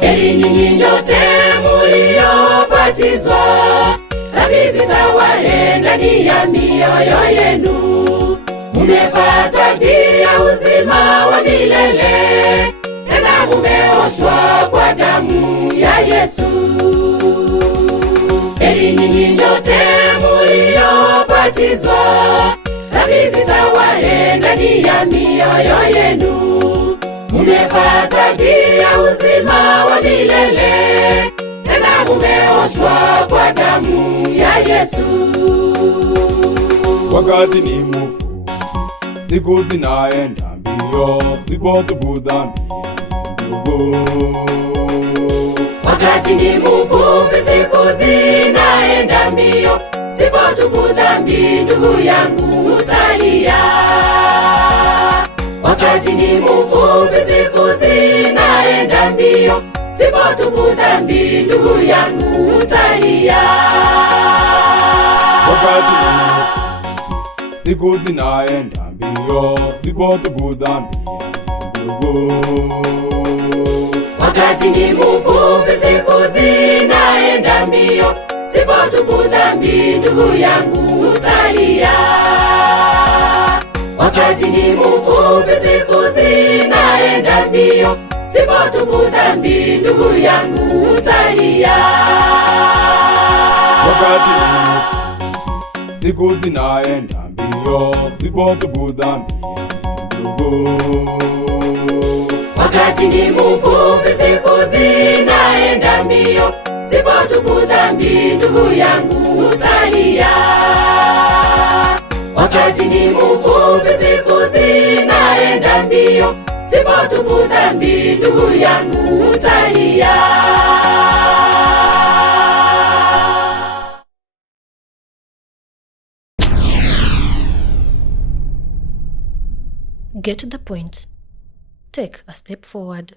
Heri nyinyi nyote mliobatizwa, dhambi zitawale ndani ya mioyo yenu. Mumevaa taji ya uzima wa milele, tena mumeoshwa kwa damu ya Yesu. Heri nyinyi nyote mliobatizwa, dhambi zitawale ndani ya mioyo yenu. Mumevaa taji ya uzima wa milele, tena mumeoshwa kwa damu ya Yesu. Wakati ni mfupi, siku zinaenda mbio, sipotubu dhambi ndugu. Wakati ni mfupi, siku zinaenda mbio, sipotubu dhambi ndugu yangu utalia. Wakati ni mfupi, siku zinaenda mbio, sipotubu dhambi ndugu yangu utalia. Wakati ni mfupi, siku zinaenda mbio, sipotubu dhambi ndugu. Wakati ni mfupi, siku zinaenda mbio, sipotubu dhambi ndugu yangu utalia. Wakati ni mfupi, siku zinaenda mbio, sipotubu dhambi ndugu yangu utalia. Wakati ni mfupi, siku zinaenda mbio, sipotubu dhambi ndugu. Wakati ni mfupi, siku zinaenda mbio, sipotubu dhambi ndugu yangu utalia. Wakati ni mfupi, siku zinaenda mbio, sipotubu dhambi ndugu yangu utalia. Get the point. Take a step forward.